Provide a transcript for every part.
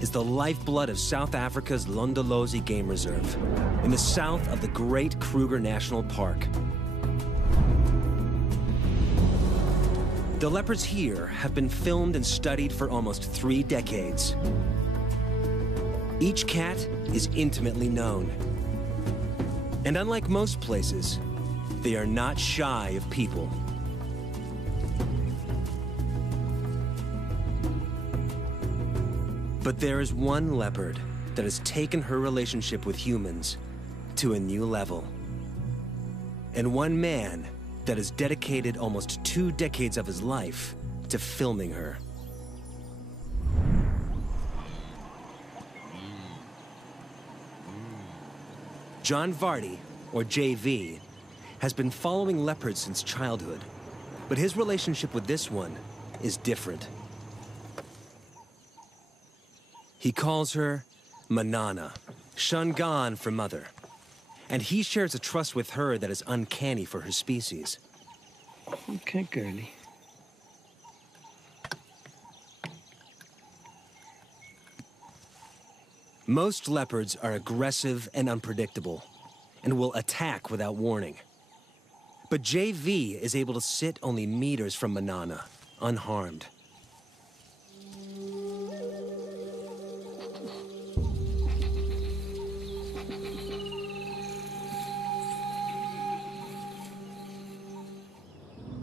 is the lifeblood of South Africa's Londolozi Game Reserve, in the south of the Great Kruger National Park. The leopards here have been filmed and studied for almost 3 decades. Each cat is intimately known. And unlike most places, they are not shy of people. But there is one leopard that has taken her relationship with humans to a new level. And one man that has dedicated almost 2 decades of his life to filming her. John Vardy, or JV, has been following leopards since childhood, but his relationship with this one is different. He calls her Manana, Shangan for mother, and he shares a trust with her that is uncanny for her species. Okay, girlie. Most leopards are aggressive and unpredictable, and will attack without warning. But JV is able to sit only meters from Manana, unharmed.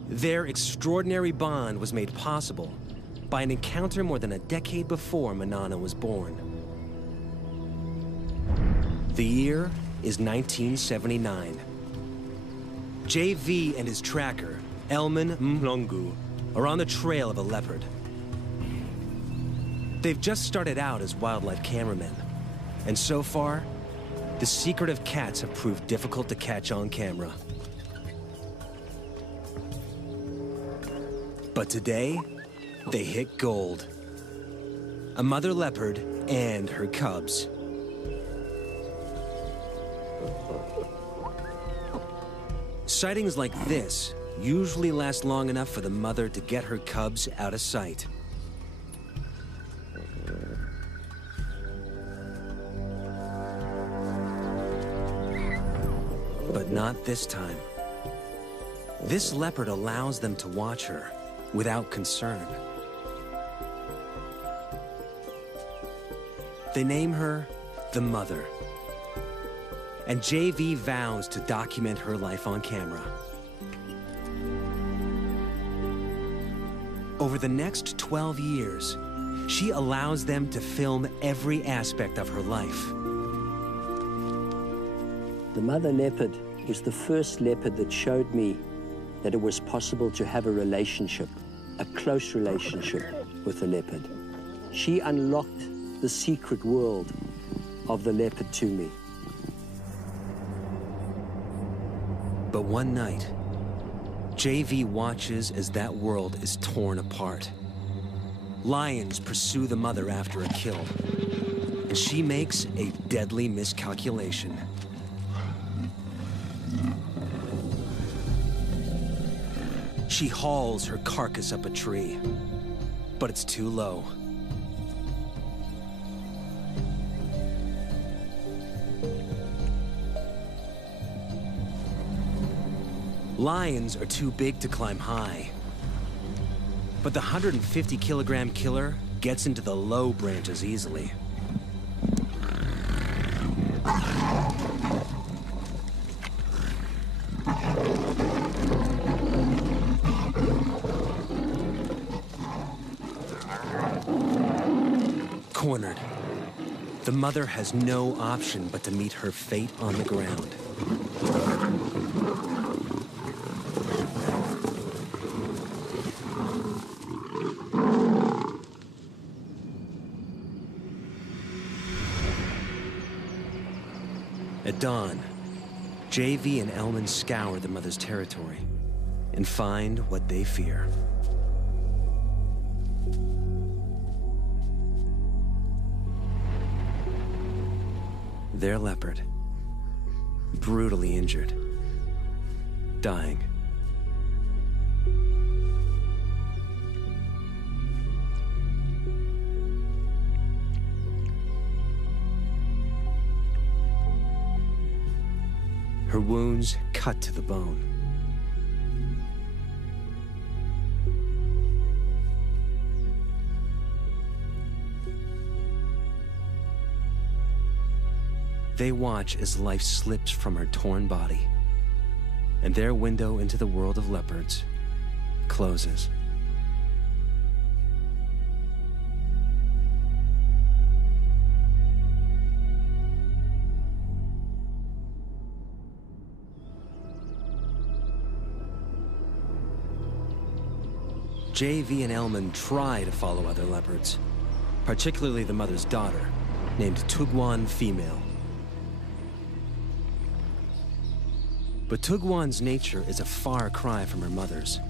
Their extraordinary bond was made possible by an encounter more than a decade before Manana was born. The year is 1979. JV and his tracker, Elman Mlongu, are on the trail of a leopard. They've just started out as wildlife cameramen, and so far, the secretive cats have proved difficult to catch on camera. But today, they hit gold. A mother leopard and her cubs. Sightings like this usually last long enough for the mother to get her cubs out of sight. But not this time. This leopard allows them to watch her without concern. They name her the Mother. And JV vows to document her life on camera. Over the next 12 years, she allows them to film every aspect of her life. The mother leopard was the first leopard that showed me that it was possible to have a relationship, a close relationship with the leopard. She unlocked the secret world of the leopard to me. But one night, JV watches as that world is torn apart. Lions pursue the mother after a kill, and she makes a deadly miscalculation. She hauls her carcass up a tree, but it's too low. Lions are too big to climb high, but the 150-kilogram killer gets into the low branches easily. Cornered, the mother has no option but to meet her fate on the ground. At dawn, JV and Elman scour the mother's territory and find what they fear. Their leopard, brutally injured, dying. her wounds cut to the bone. They watch as life slips from her torn body, and their window into the world of leopards closes. JV and Elman try to follow other leopards, particularly the mother's daughter, named Tugwan Female. But Tugwan's nature is a far cry from her mother's.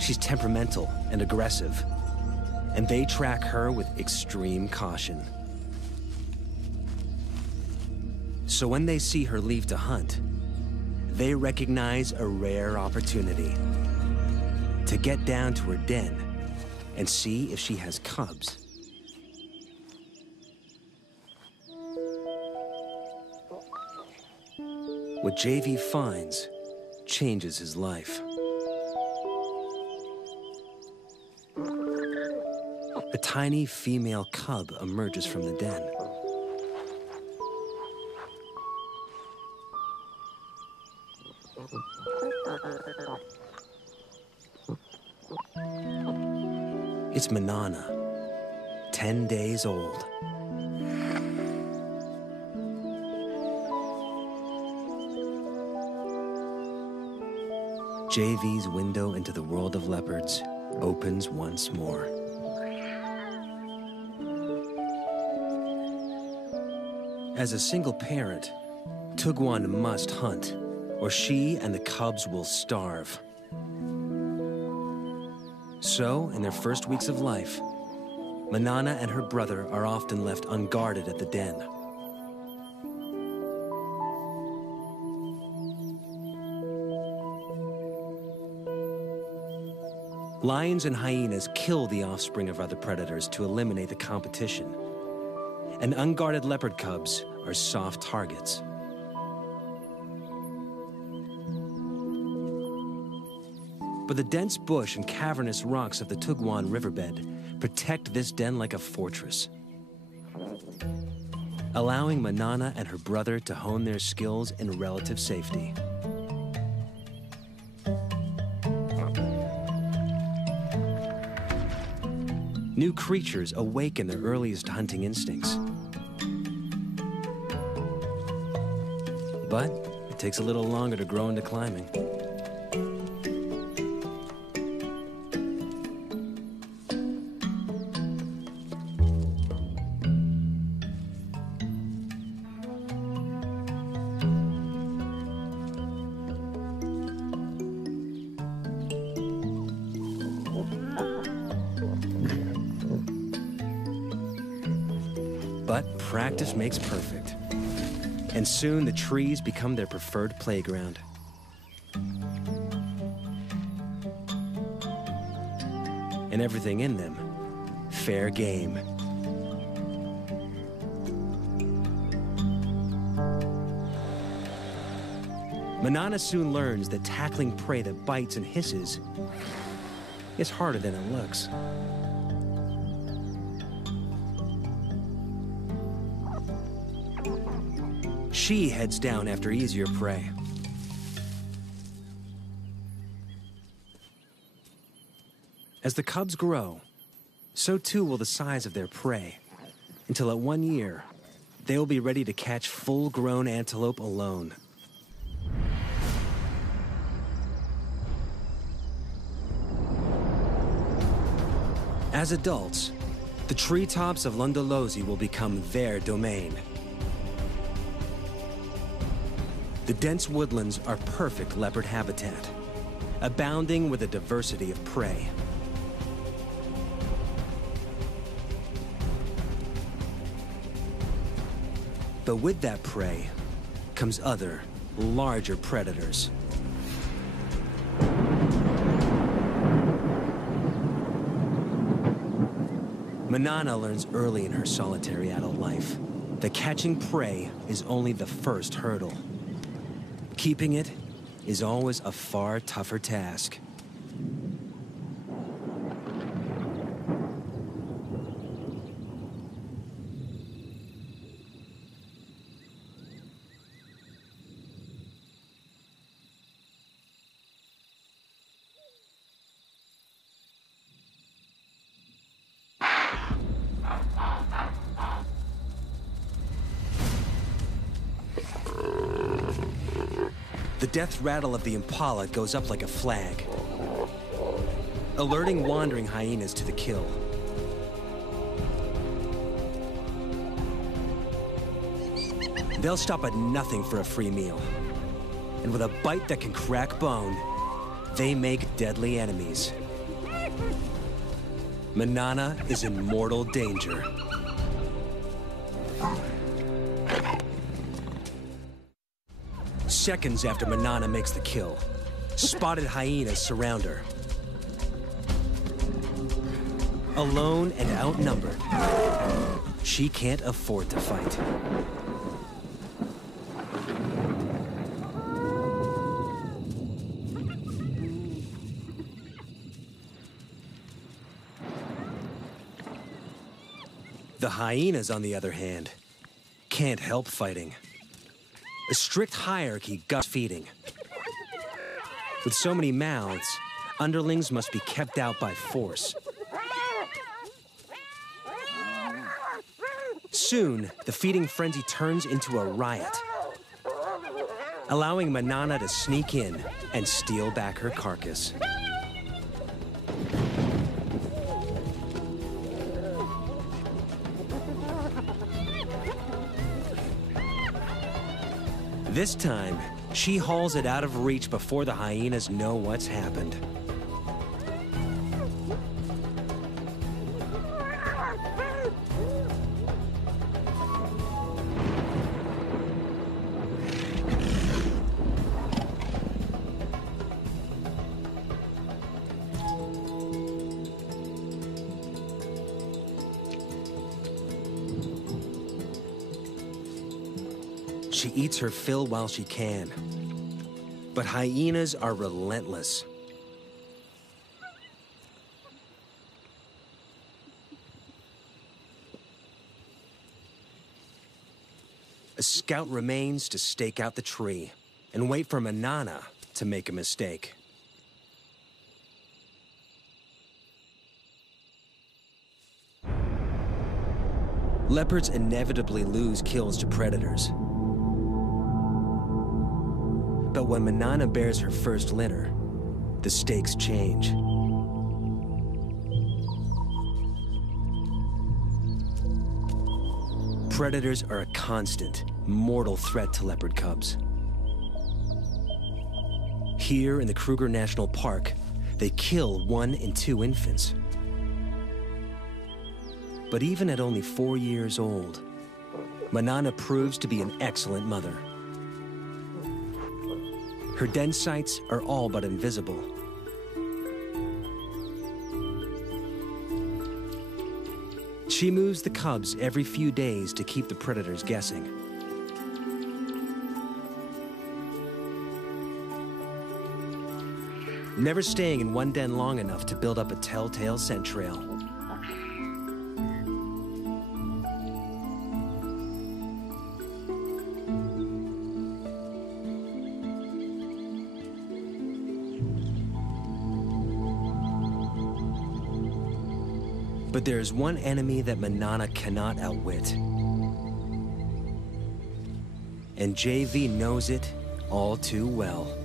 She's temperamental and aggressive, and they track her with extreme caution. So when they see her leave to hunt, they recognize a rare opportunity to get down to her den and see if she has cubs. What JV finds changes his life. A tiny female cub emerges from the den. It's Manana, 10 days old. JV's window into the world of leopards opens once more. As a single parent, Tugwan must hunt, or she and the cubs will starve. So, in their first weeks of life, Manana and her brother are often left unguarded at the den. Lions and hyenas kill the offspring of other predators to eliminate the competition, and unguarded leopard cubs are soft targets. But the dense bush and cavernous rocks of the Tugwan riverbed protect this den like a fortress, allowing Manana and her brother to hone their skills in relative safety. New creatures awaken their earliest hunting instincts. But it takes a little longer to grow into climbing. But practice makes perfect. And soon the trees become their preferred playground. And everything in them, fair game. Manana soon learns that tackling prey that bites and hisses is harder than it looks. She heads down after easier prey. As the cubs grow, so too will the size of their prey, until at 1 year, they will be ready to catch full-grown antelope alone. As adults, the treetops of Lundolozi will become their domain. The dense woodlands are perfect leopard habitat, abounding with a diversity of prey. But with that prey comes other, larger predators. Manana learns early in her solitary adult life that catching prey is only the first hurdle. Keeping it is always a far tougher task. The death rattle of the impala goes up like a flag, alerting wandering hyenas to the kill. They'll stop at nothing for a free meal. And with a bite that can crack bone, they make deadly enemies. Manana is in mortal danger. Seconds after Manana makes the kill, spotted hyenas surround her. Alone and outnumbered, she can't afford to fight. The hyenas, on the other hand, can't help fighting. A strict hierarchy guts feeding. With so many mouths, underlings must be kept out by force. Soon, the feeding frenzy turns into a riot, allowing Manana to sneak in and steal back her carcass. This time, she hauls it out of reach before the hyenas know what's happened. She eats her fill while she can. But hyenas are relentless. A scout remains to stake out the tree and wait for Manana to make a mistake. Leopards inevitably lose kills to predators. But when Manana bears her first litter, the stakes change. Predators are a constant, mortal threat to leopard cubs. Here in the Kruger National Park, they kill 1 and 2 infants. But even at only 4 years old, Manana proves to be an excellent mother. Her den sites are all but invisible. She moves the cubs every few days to keep the predators guessing. Never staying in one den long enough to build up a telltale scent trail. But there's one enemy that Manana cannot outwit. And JV knows it all too well.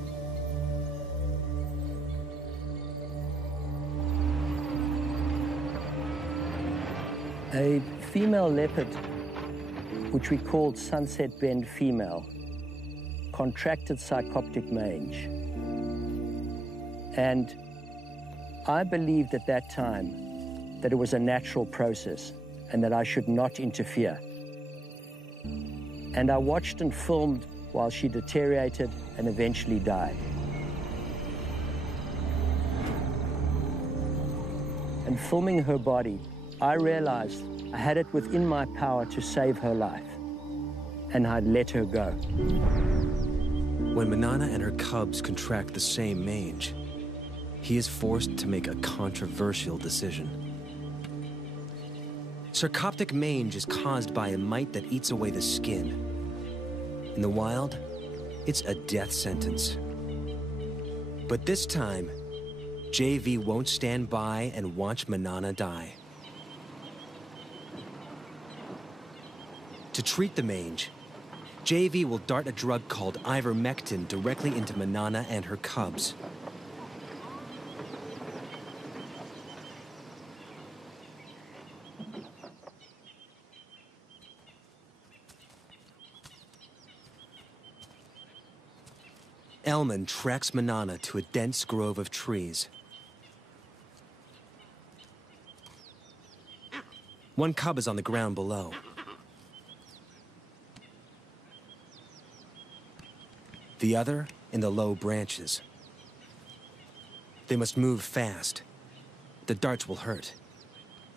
A female leopard, which we called Sunset Bend female, contracted psychoptic mange. And I believed at that time that it was a natural process and that I should not interfere. And I watched and filmed while she deteriorated and eventually died. And filming her body, I realized I had it within my power to save her life. and I'd let her go. When Manana and her cubs contract the same mange, he is forced to make a controversial decision. Sarcoptic mange is caused by a mite that eats away the skin. In the wild, it's a death sentence. But this time, JV won't stand by and watch Manana die. To treat the mange, JV will dart a drug called ivermectin directly into Manana and her cubs. Elman tracks Manana to a dense grove of trees. One cub is on the ground below. The other in the low branches. They must move fast. The darts will hurt.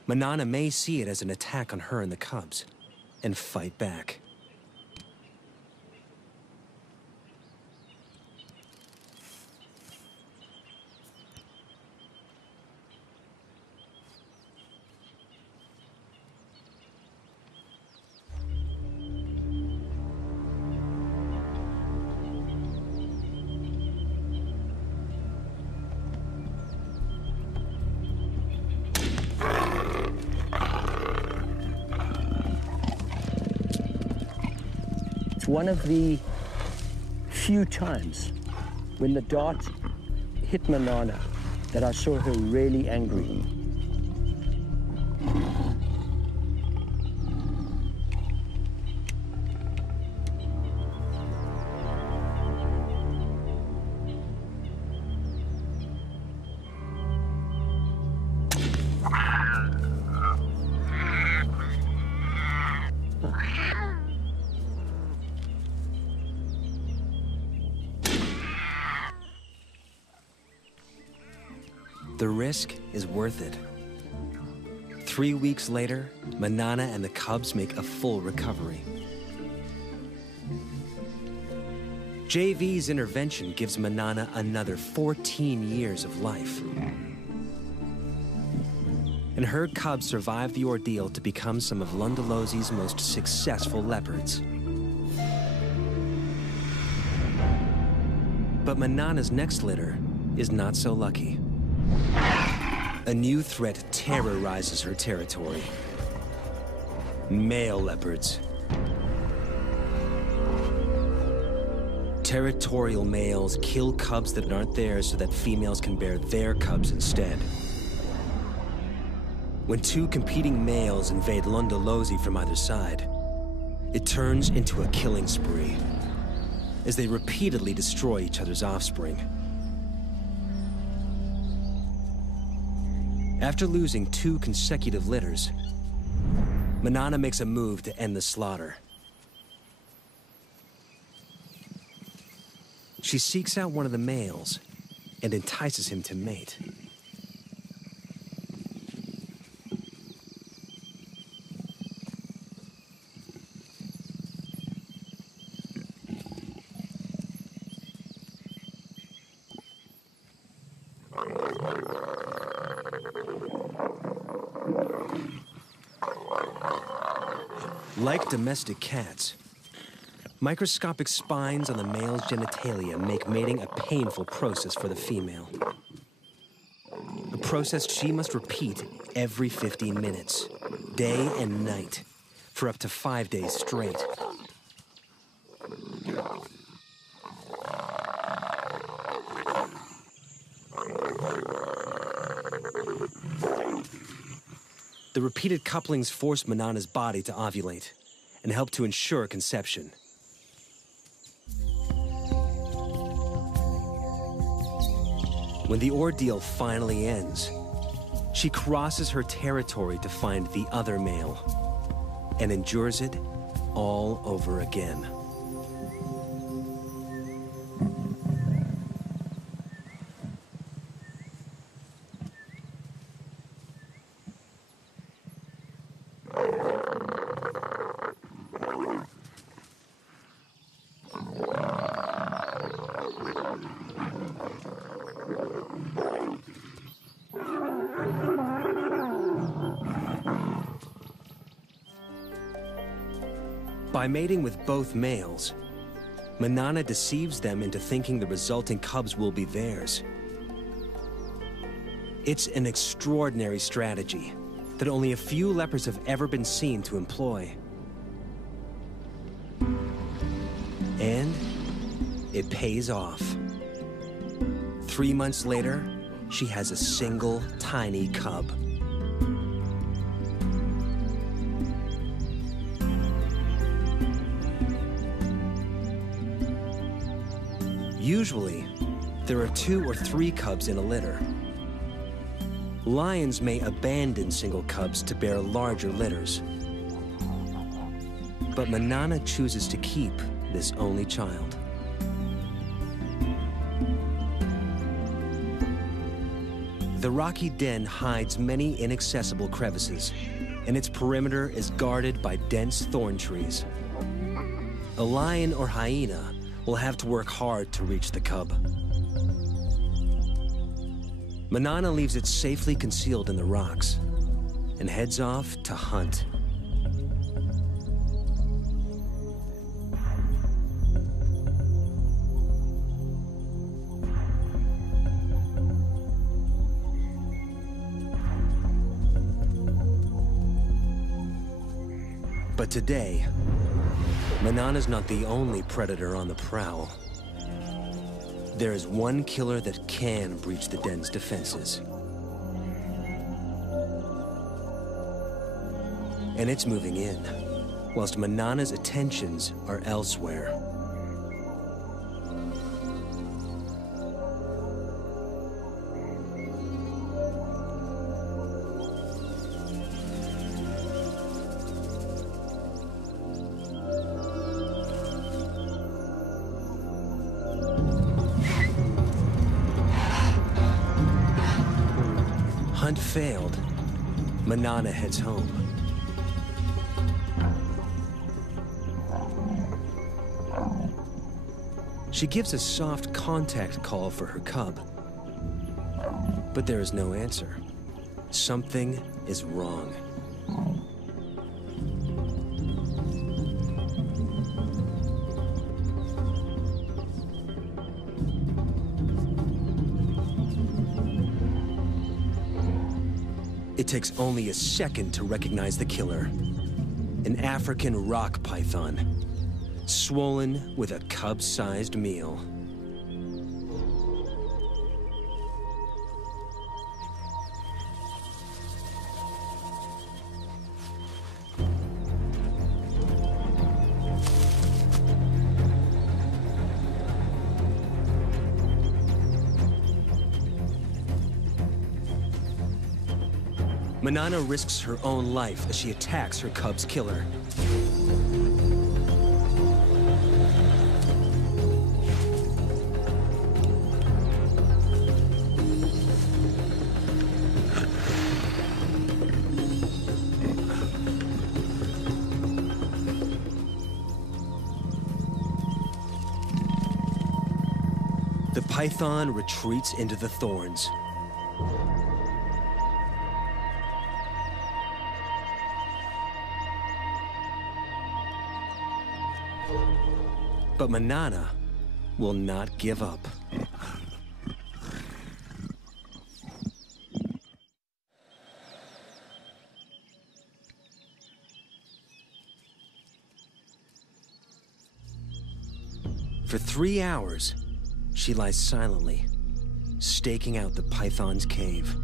Manana may see it as an attack on her and the cubs, and fight back. One of the few times when the dart hit Manana that I saw her really angry. The risk is worth it. 3 weeks later, Manana and the cubs make a full recovery. JV's intervention gives Manana another 14 years of life. And her cubs survive the ordeal to become some of Lundalosi's most successful leopards. But Manana's next litter is not so lucky. A new threat terrorizes her territory. Male leopards. Territorial males kill cubs that aren't theirs so that females can bear their cubs instead. When two competing males invade Lundalosi from either side, it turns into a killing spree as they repeatedly destroy each other's offspring. After losing 2 consecutive litters, Manana makes a move to end the slaughter. She seeks out one of the males and entices him to mate. Like domestic cats, microscopic spines on the male's genitalia make mating a painful process for the female. A process she must repeat every 15 minutes, day and night, for up to 5 days straight. The repeated couplings force Manana's body to ovulate and help to ensure conception. When the ordeal finally ends, she crosses her territory to find the other male and endures it all over again. By mating with both males, Manana deceives them into thinking the resulting cubs will be theirs. It's an extraordinary strategy that only a few leopards have ever been seen to employ. And it pays off. 3 months later, she has a single tiny cub. Usually, there are 2 or 3 cubs in a litter. Lions may abandon single cubs to bear larger litters. But Manana chooses to keep this only child. The rocky den hides many inaccessible crevices, and its perimeter is guarded by dense thorn trees. A lion or hyena will have to work hard to reach the cub. Manana leaves it safely concealed in the rocks and heads off to hunt. But today, Manana's not the only predator on the prowl. There is one killer that can breach the den's defenses. And it's moving in, whilst Manana's attentions are elsewhere. Hunt failed, Manana heads home. She gives a soft contact call for her cub, but there is no answer. Something is wrong. It takes only a second to recognize the killer. An African rock python, swollen with a cub-sized meal. Manana risks her own life as she attacks her cub's killer. The python retreats into the thorns. But Manana will not give up. For 3 hours, she lies silently, staking out the python's cave.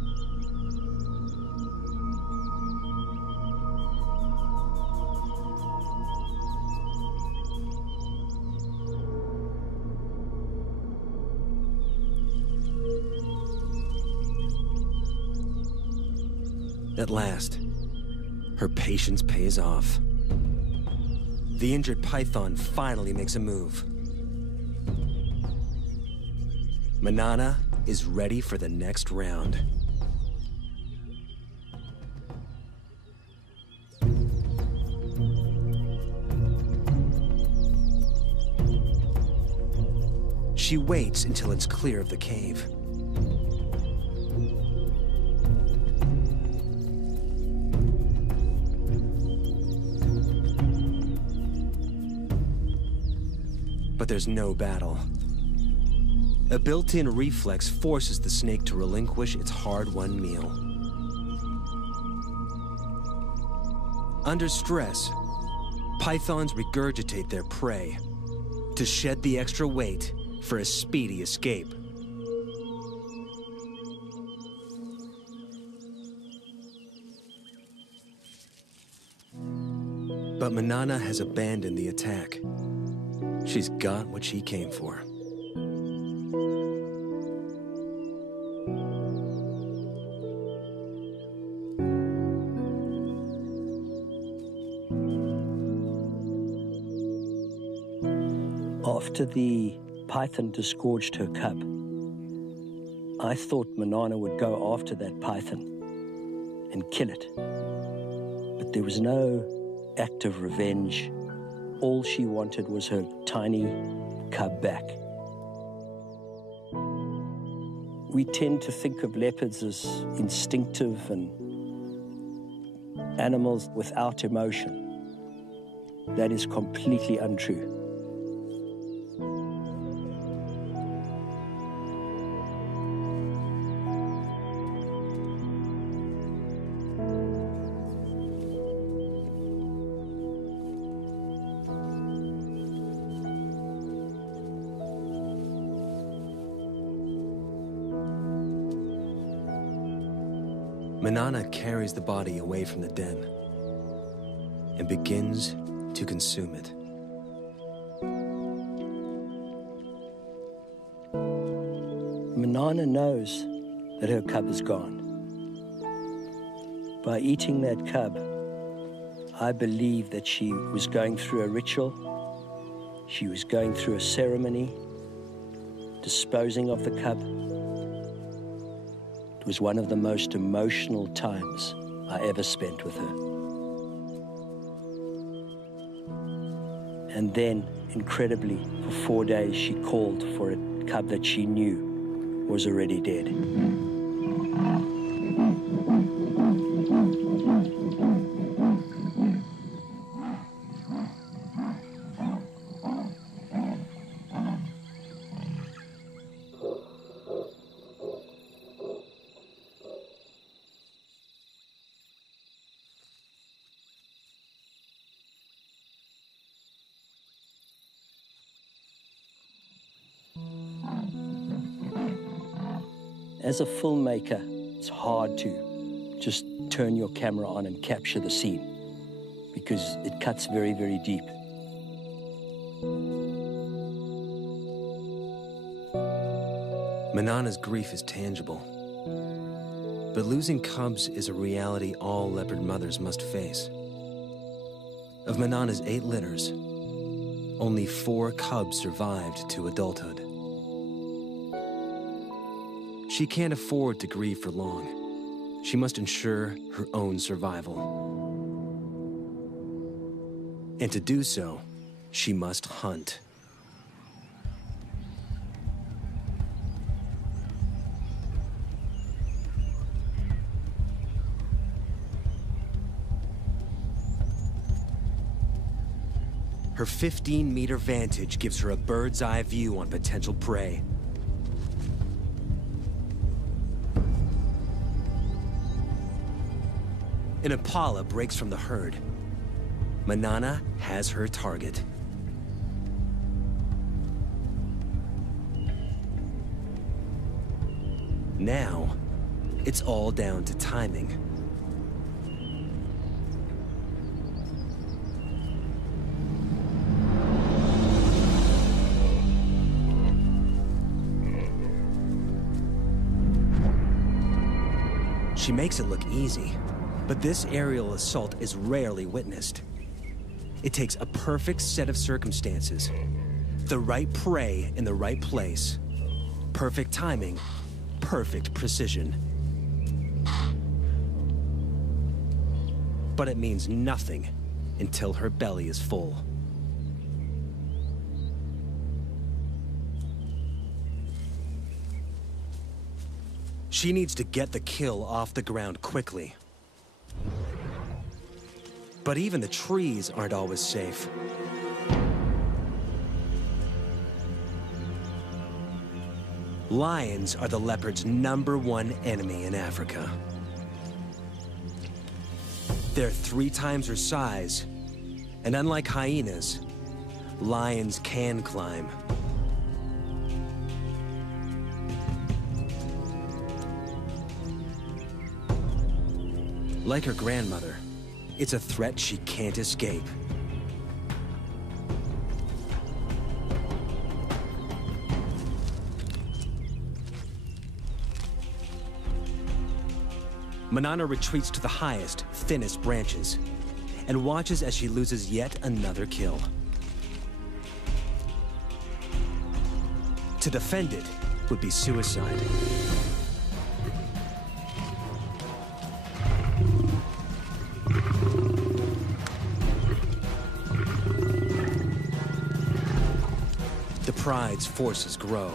At last, her patience pays off. The injured python finally makes a move. Manana is ready for the next round. She waits until it's clear of the cave. But there's no battle. A built-in reflex forces the snake to relinquish its hard-won meal. Under stress, pythons regurgitate their prey to shed the extra weight for a speedy escape. But Manana has abandoned the attack. She's got what she came for. After the python disgorged her cub, I thought Manana would go after that python and kill it. But there was no act of revenge. All she wanted was her tiny cub back. We tend to think of leopards as instinctive and animals without emotion. That is completely untrue. Manana carries the body away from the den and begins to consume it. Manana knows that her cub is gone. By eating that cub, I believe that she was going through a ritual, she was going through a ceremony, disposing of the cub. It was one of the most emotional times I ever spent with her. And then, incredibly, for 4 days, she called for a cub that she knew was already dead. As a filmmaker, it's hard to just turn your camera on and capture the scene because it cuts very, very deep. Manana's grief is tangible, but losing cubs is a reality all leopard mothers must face. Of Manana's 8 litters, only 4 cubs survived to adulthood. She can't afford to grieve for long. She must ensure her own survival. And to do so, she must hunt. Her 15-meter vantage gives her a bird's-eye view on potential prey. An impala breaks from the herd. Manana has her target. Now, it's all down to timing. She makes it look easy. But this aerial assault is rarely witnessed. It takes a perfect set of circumstances, the right prey in the right place, perfect timing, perfect precision. But it means nothing until her belly is full. She needs to get the kill off the ground quickly. But even the trees aren't always safe. Lions are the leopard's #1 enemy in Africa. They're 3 times her size, and unlike hyenas, lions can climb. Like her grandmother, it's a threat she can't escape. Manana retreats to the highest, thinnest branches, and watches as she loses yet another kill. To defend it would be suicide. The pride's forces grow.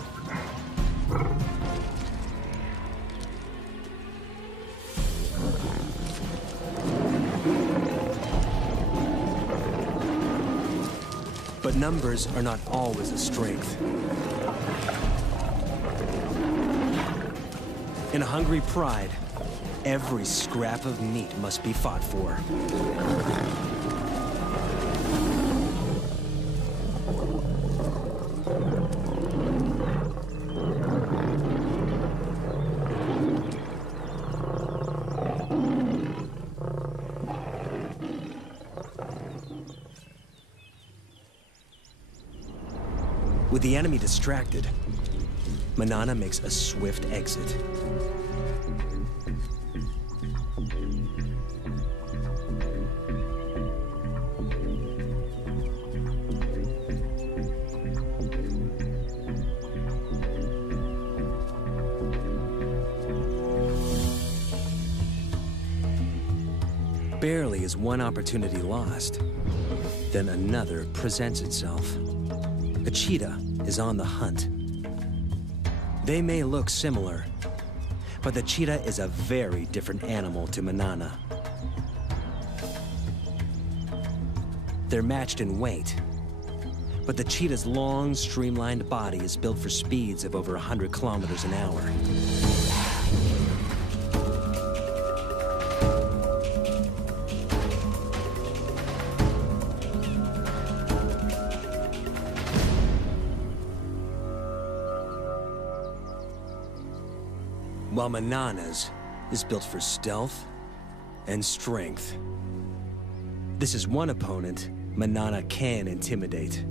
But numbers are not always a strength. In a hungry pride, every scrap of meat must be fought for. With the enemy distracted, Manana makes a swift exit. Barely is one opportunity lost, then another presents itself. A cheetah is on the hunt. They may look similar, but the cheetah is a very different animal to Manana. They're matched in weight, but the cheetah's long, streamlined body is built for speeds of over 100 kilometers an hour. While Manana's is built for stealth and strength. This is one opponent Manana can intimidate.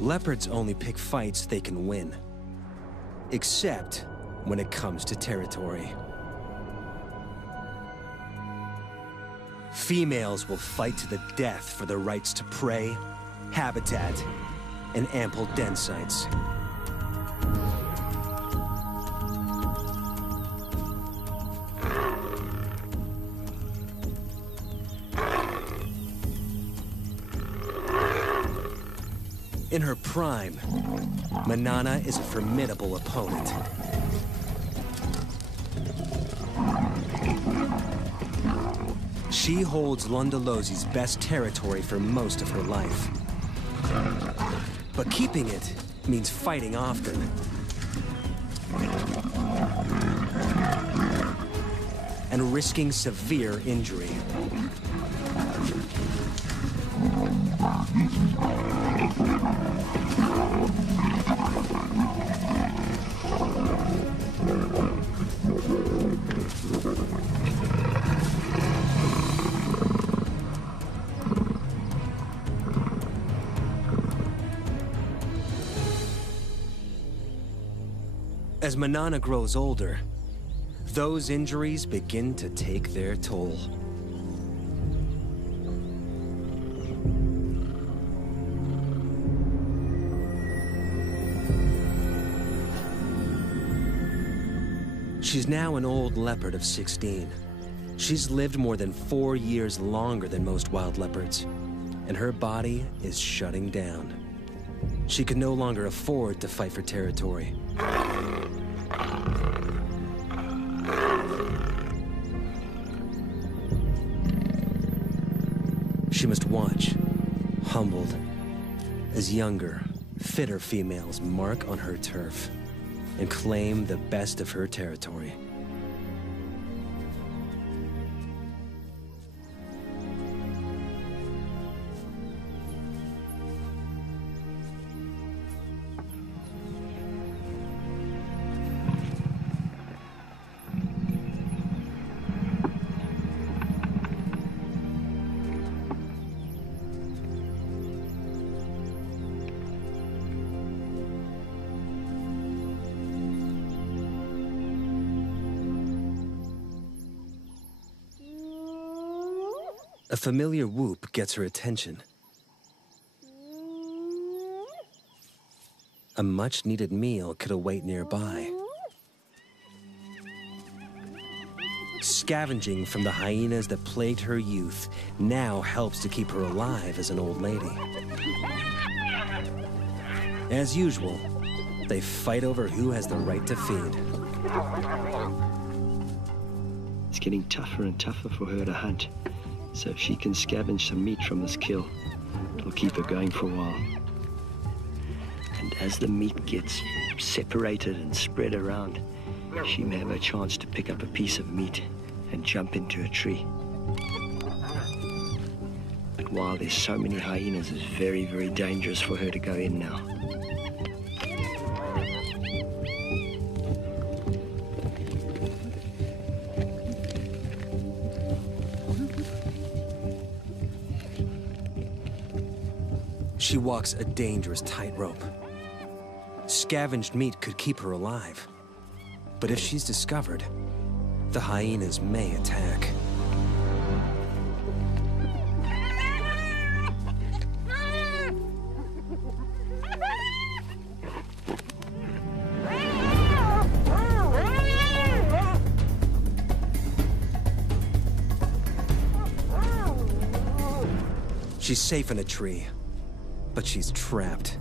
Leopards only pick fights they can win, except when it comes to territory. Females will fight to the death for their rights to prey, habitat, and ample den sites. In her prime, Manana is a formidable opponent. She holds Londolozi's best territory for most of her life. But keeping it means fighting often. And risking severe injury. As Manana grows older, those injuries begin to take their toll. She's now an old leopard of 16. She's lived more than 4 years longer than most wild leopards, and her body is shutting down. She can no longer afford to fight for territory. She must watch, humbled, as younger, fitter females mark on her turf and claim the best of her territory. A familiar whoop gets her attention. A much-needed meal could await nearby. Scavenging from the hyenas that plagued her youth now helps to keep her alive as an old lady. As usual, they fight over who has the right to feed. It's getting tougher and tougher for her to hunt. So if she can scavenge some meat from this kill, it'll keep her going for a while. And as the meat gets separated and spread around, she may have a chance to pick up a piece of meat and jump into a tree. But while there's so many hyenas, it's very, very dangerous for her to go in now. She walks a dangerous tightrope. Scavenged meat could keep her alive. But if she's discovered, the hyenas may attack. She's safe in a tree, but she's trapped.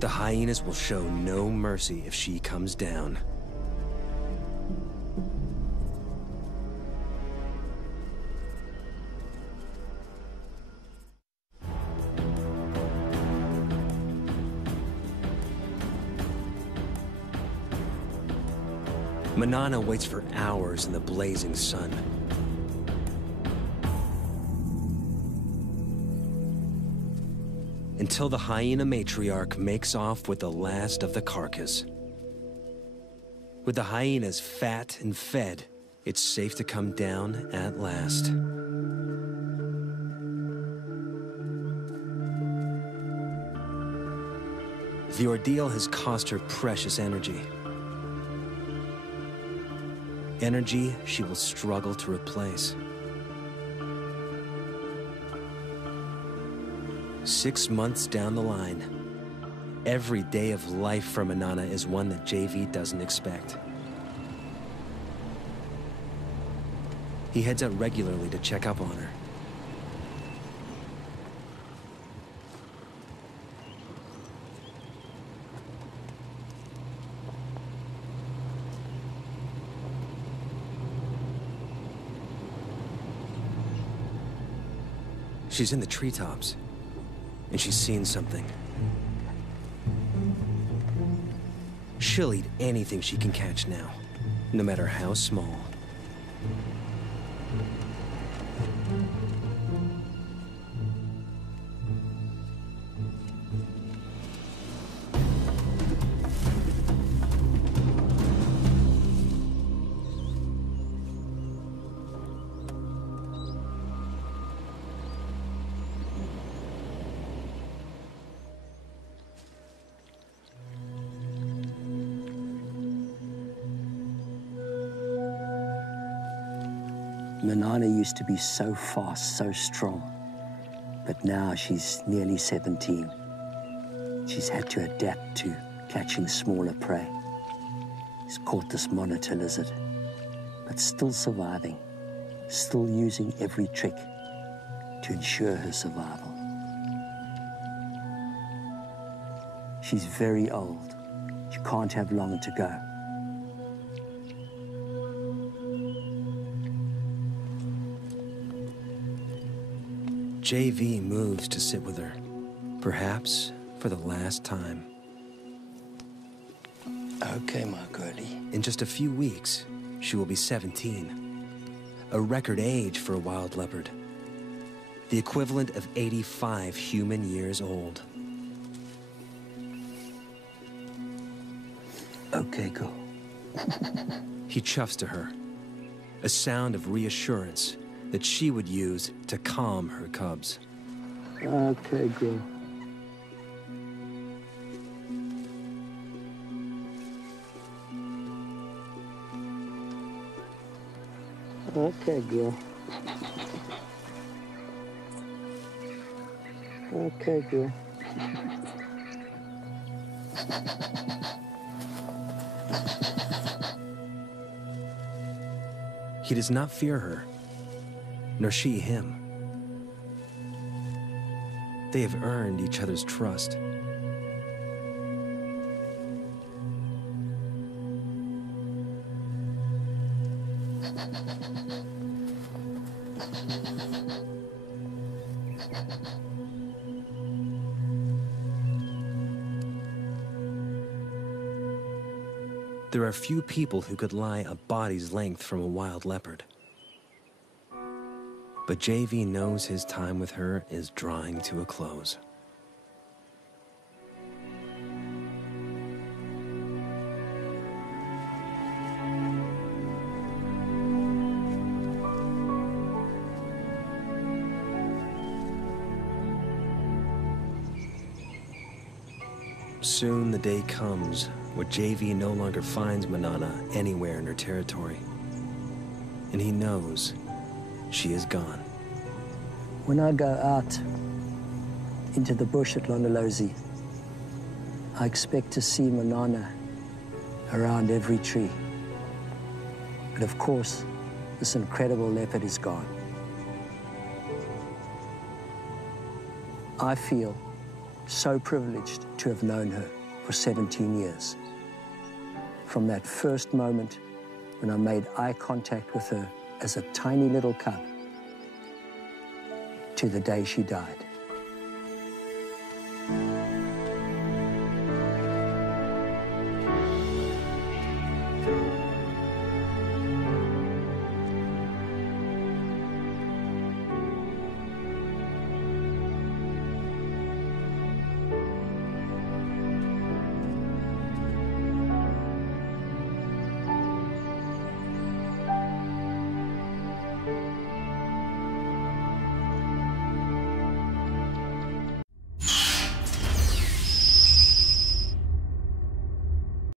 The hyenas will show no mercy if she comes down. Manana waits for hours in the blazing sun. Until the hyena matriarch makes off with the last of the carcass. With the hyenas fat and fed, it's safe to come down at last. The ordeal has cost her precious energy. Energy she will struggle to replace. 6 months down the line, every day of life for Manana is one that JV doesn't expect. He heads out regularly to check up on her. She's in the treetops, and she's seen something. She'll eat anything she can catch now, no matter how small. Manana used to be so fast, so strong, but now she's nearly 17. She's had to adapt to catching smaller prey. She's caught this monitor lizard. but still surviving, still using every trick to ensure her survival. She's very old. She can't have long to go. JV moves to sit with her, perhaps for the last time. Okay, my girlie. In just a few weeks, she will be 17, a record age for a wild leopard, the equivalent of 85 human years old. Okay, girl. He chuffs to her, a sound of reassurance that she would use to calm her cubs. Okay, girl. Okay, girl. Okay, girl. He does not fear her, nor she him. They have earned each other's trust. There are few people who could lie a body's length from a wild leopard. But JV knows his time with her is drawing to a close. Soon the day comes where JV no longer finds Manana anywhere in her territory. And he knows she is gone. When I go out into the bush at Londolozi, I expect to see Manana around every tree. But of course, this incredible leopard is gone. I feel so privileged to have known her for 17 years. From that first moment when I made eye contact with her as a tiny little cub, to the day she died.